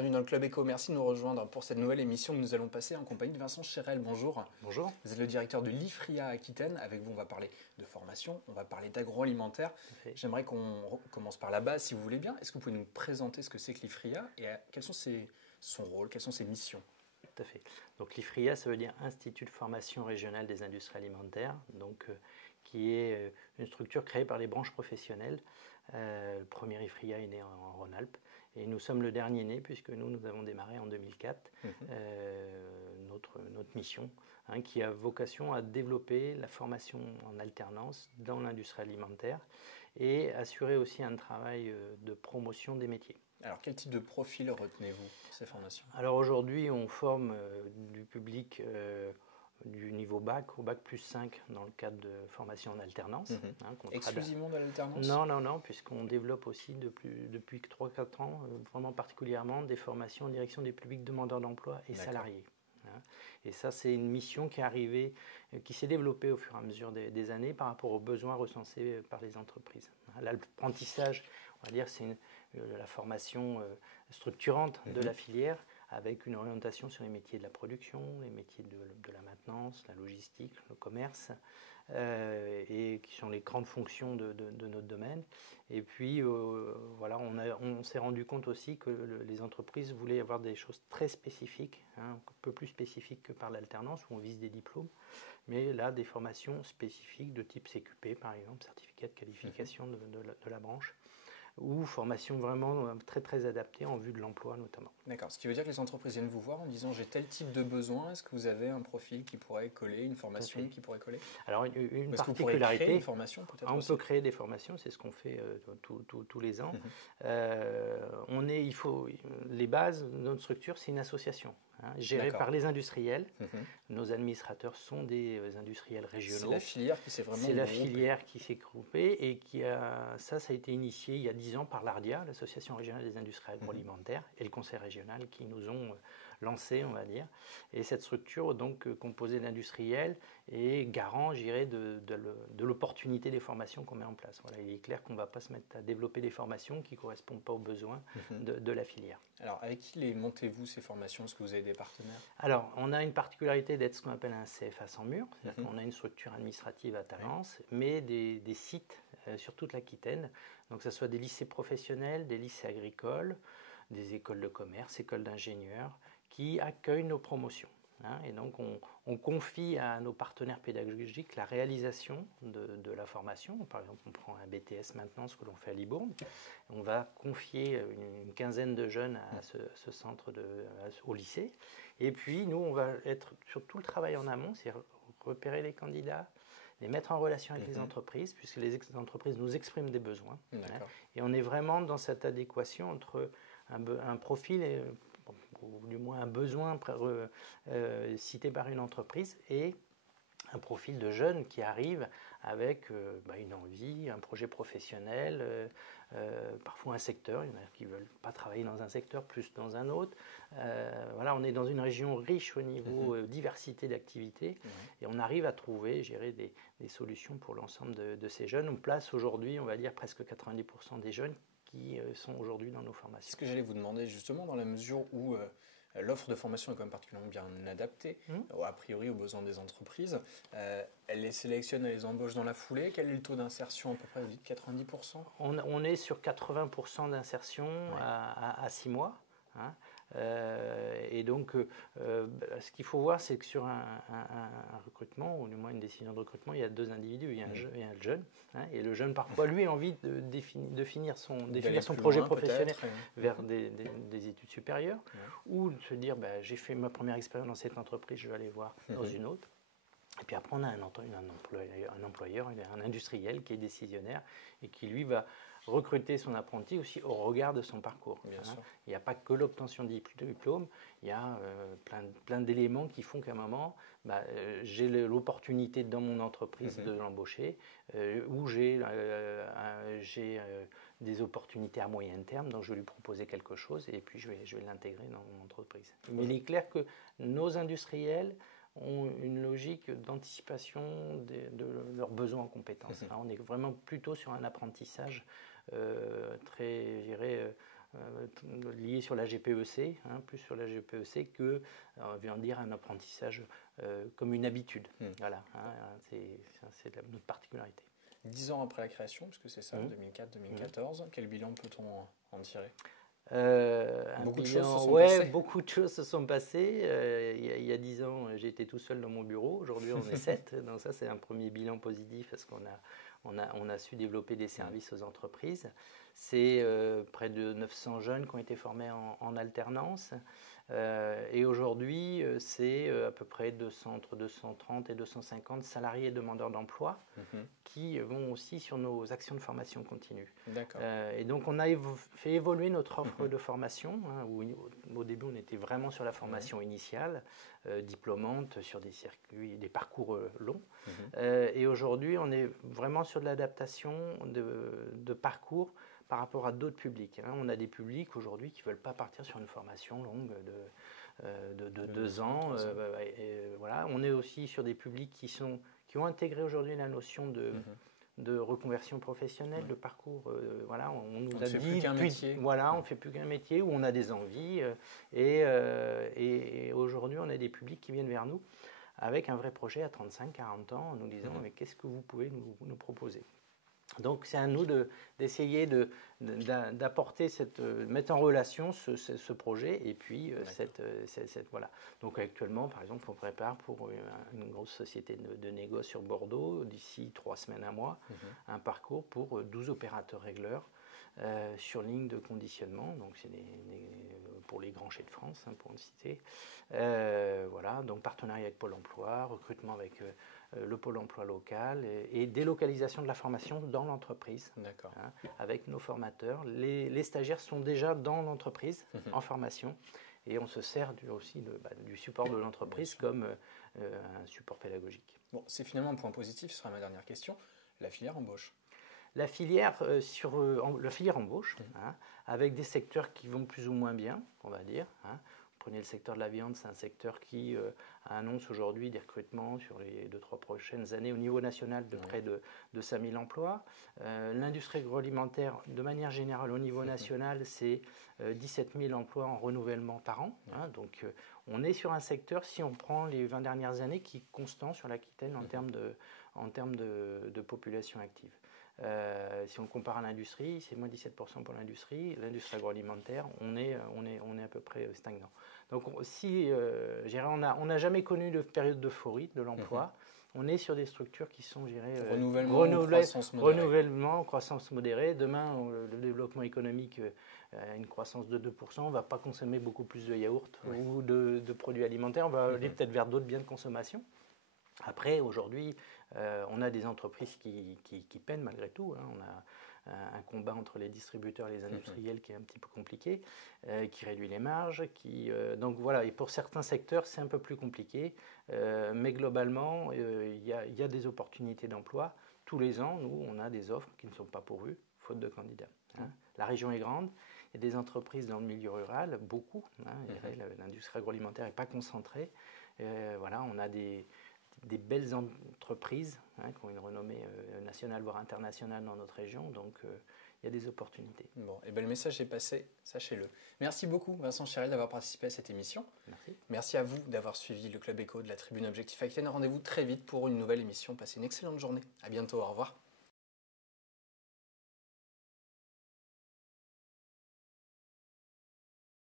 bienvenue dans le Club Éco. Merci de nous rejoindre pour cette nouvelle émission que nous allons passer en compagnie de Vincent Chérel. Bonjour. Bonjour. Vous êtes le directeur de l'IFRIA Aquitaine. Avec vous, on va parler de formation, on va parler d'agroalimentaire. J'aimerais qu'on commence par la base, si vous voulez bien. Est-ce que vous pouvez nous présenter ce que c'est que l'IFRIA et quels sont son rôle, quelles sont ses missions? Tout à fait. Donc l'IFRIA, ça veut dire Institut de formation régionale des industries alimentaires, qui est une structure créée par les branches professionnelles. Le premier IFRIA est né en Rhône-Alpes et nous sommes le dernier né puisque nous avons démarré en 2004 notre mission qui a vocation à développer la formation en alternance dans l'industrie alimentaire et assurer aussi un travail de promotion des métiers. Alors, quel type de profil retenez-vous pour ces formations? Alors aujourd'hui, on forme du public du niveau bac au bac plus 5 dans le cadre de formation en alternance. Exclusivement de l'alternance? Non, puisqu'on développe aussi depuis 3-4 ans, vraiment particulièrement, des formations en direction des publics demandeurs d'emploi et salariés. Et ça, c'est une mission qui est arrivée, qui s'est développée au fur et à mesure des années par rapport aux besoins recensés par les entreprises. L'apprentissage, on va dire, c'est la formation structurante de la filière avec une orientation sur les métiers de la production, les métiers de la maintenance, la logistique, le commerce, et qui sont les grandes fonctions de notre domaine. Et puis, voilà, on s'est rendu compte aussi que les entreprises voulaient avoir des choses très spécifiques, un peu plus spécifiques que par l'alternance, où on vise des diplômes, mais là, des formations spécifiques de type CQP, par exemple, certificat de qualification de la branche, ou formation vraiment très très adaptée en vue de l'emploi notamment. D'accord, ce qui veut dire que les entreprises viennent vous voir en disant j'ai tel type de besoin, est-ce que vous avez un profil qui pourrait coller, une formation qui pourrait coller? Alors une particularité, vous pourrez créer une formation peut-être on peut créer des formations, c'est ce qu'on fait tous les ans. Les bases de notre structure, c'est une association gérée par les industriels. Nos administrateurs sont des industriels régionaux. C'est la filière qui s'est vraiment groupée. C'est la filière qui s'est groupée et ça a été initié il y a 10 ans par l'ARDIA, l'Association régionale des industries agroalimentaires, et le Conseil régional qui nous ont lancé, on va dire. Et cette structure, donc composée d'industriels, est garant, je dirais, de l'opportunité des formations qu'on met en place. Voilà, il est clair qu'on ne va pas se mettre à développer des formations qui ne correspondent pas aux besoins de la filière. Alors, avec qui les montez-vous ces formations? Est-ce que vous avez des partenaires? Alors, on a une particularité d'être ce qu'on appelle un CFA sans mur. C'est-à-dire qu'on a une structure administrative à Talence, mais des sites sur toute l'Aquitaine. Donc, que ce soit des lycées professionnels, des lycées agricoles, des écoles de commerce, écoles d'ingénieurs, qui accueillent nos promotions. Et donc, on confie à nos partenaires pédagogiques la réalisation de la formation. Par exemple, on prend un BTS maintenant, ce que l'on fait à Libourne. On va confier une quinzaine de jeunes à ce centre au lycée. Et puis, nous, on va être sur tout le travail en amont, c'est repérer les candidats, les mettre en relation avec les entreprises, puisque les entreprises nous expriment des besoins. Et on est vraiment dans cette adéquation entre un profil ou du moins un besoin cité par une entreprise et un profil de jeunes qui arrive avec une envie, un projet professionnel, parfois un secteur. Il y en a qui ne veulent pas travailler dans un secteur, plus dans un autre. Voilà, on est dans une région riche au niveau diversité d'activités et on arrive à trouver, je dirais, des solutions pour l'ensemble de ces jeunes. On place aujourd'hui, on va dire, presque 90% des jeunes qui sont aujourd'hui dans nos formations. C'est ce que j'allais vous demander justement, dans la mesure où l'offre de formation est quand même particulièrement bien adaptée, a priori aux besoins des entreprises. Elle les sélectionne, elle les embauche dans la foulée. Quel est le taux d'insertion à peu près? Vous dites 90%? On est sur 80% d'insertion à 6 mois. Et donc, ce qu'il faut voir, c'est que sur un recrutement, ou du moins une décision de recrutement, il y a deux individus. Il y a le jeune, et le jeune, parfois, lui, a envie de finir son projet professionnel vers des études supérieures, ou de se dire, j'ai fait ma première expérience dans cette entreprise, je vais aller voir dans une autre. Et puis après, on a un employeur, un industriel qui est décisionnaire et qui, lui, va recruter son apprenti aussi au regard de son parcours. Il n'y a pas que l'obtention de diplôme, il y a plein d'éléments qui font qu'à un moment, j'ai l'opportunité dans mon entreprise de l'embaucher, ou j'ai des opportunités à moyen terme, donc je vais lui proposer quelque chose et puis je vais l'intégrer dans mon entreprise. Mais il est clair que nos industriels ont une logique d'anticipation de leurs besoins en compétences. On est vraiment plutôt sur un apprentissage très, je dirais, lié sur la GPEC, plus sur la GPEC que, vient dire, un apprentissage comme une habitude. Voilà, c'est notre particularité. 10 ans après la création, puisque c'est ça, 2004-2014, quel bilan peut-on en tirer? Beaucoup de choses se sont passées. Il y a 10 ans, j'étais tout seul dans mon bureau. Aujourd'hui, on est 7. Donc ça, c'est un premier bilan positif parce qu'on a su développer des services aux entreprises. C'est près de 900 jeunes qui ont été formés en alternance. Et aujourd'hui, c'est à peu près entre 230 et 250 salariés et demandeurs d'emploi qui vont aussi sur nos actions de formation continue. Et donc, on a fait évoluer notre offre de formation. Où, au début, on était vraiment sur la formation initiale, diplômante, sur des circuits, des parcours longs. Et aujourd'hui, on est vraiment sur de l'adaptation de parcours par rapport à d'autres publics. On a des publics aujourd'hui qui ne veulent pas partir sur une formation longue de 2 ans. Voilà. On est aussi sur des publics qui ont intégré aujourd'hui la notion de reconversion professionnelle, de parcours. Voilà, on nous a dit plus qu'un métier. Voilà, on ne fait plus qu'un métier où on a des envies. Et aujourd'hui, on a des publics qui viennent vers nous avec un vrai projet à 35-40 ans en nous disant mais qu'est-ce que vous pouvez nous proposer? Donc c'est à nous d'essayer d'apporter mettre en relation ce projet et puis voilà. Donc actuellement, par exemple, on prépare pour une grosse société de négo sur Bordeaux d'ici 3 semaines, un mois, un parcours pour 12 opérateurs régleurs sur ligne de conditionnement. Donc c'est pour les grands chais de France, pour le citer. Voilà, donc partenariat avec Pôle emploi, recrutement avec le pôle emploi local et délocalisation de la formation dans l'entreprise. Avec nos formateurs. Les stagiaires sont déjà dans l'entreprise en formation et on se sert aussi du support de l'entreprise comme un support pédagogique. Bon, c'est finalement un point positif, ce sera ma dernière question. La filière embauche. La filière embauche, avec des secteurs qui vont plus ou moins bien, on va dire. Prenez le secteur de la viande, c'est un secteur qui annonce aujourd'hui des recrutements sur les 2-3 prochaines années au niveau national de près de 5000 emplois. L'industrie agroalimentaire, de manière générale, au niveau national, c'est 17 000 emplois en renouvellement par an. Donc on est sur un secteur, si on prend les 20 dernières années, qui est constant sur l'Aquitaine en termes de population active. Si on compare à l'industrie, c'est moins 17% pour l'industrie. L'industrie agroalimentaire, on est à peu près stagnant. Donc on n'a jamais connu de période d'euphorie de l'emploi. On est sur des structures qui sont, renouvellement, croissance modérée. Demain, le développement économique a une croissance de 2%. On ne va pas consommer beaucoup plus de yaourts ou de produits alimentaires. On va aller peut-être vers d'autres biens de consommation. Après, aujourd'hui, on a des entreprises qui peinent malgré tout. On a un combat entre les distributeurs et les industriels qui est un petit peu compliqué, qui réduit les marges. Donc voilà, et pour certains secteurs, c'est un peu plus compliqué. Mais globalement, il y a des opportunités d'emploi. Tous les ans, nous, on a des offres qui ne sont pas pourvues, faute de candidats. La région est grande. Il y a des entreprises dans le milieu rural, beaucoup. L'industrie agroalimentaire n'est pas concentrée. Voilà, on a des belles entreprises qui ont une renommée nationale, voire internationale dans notre région. Donc, il y a des opportunités. Bon, et le message est passé, sachez-le. Merci beaucoup, Vincent Chérel, d'avoir participé à cette émission. Merci. Merci à vous d'avoir suivi le Club Éco de la Tribune Objectif Aquitaine. Rendez-vous très vite pour une nouvelle émission. Passez une excellente journée. À bientôt. Au revoir.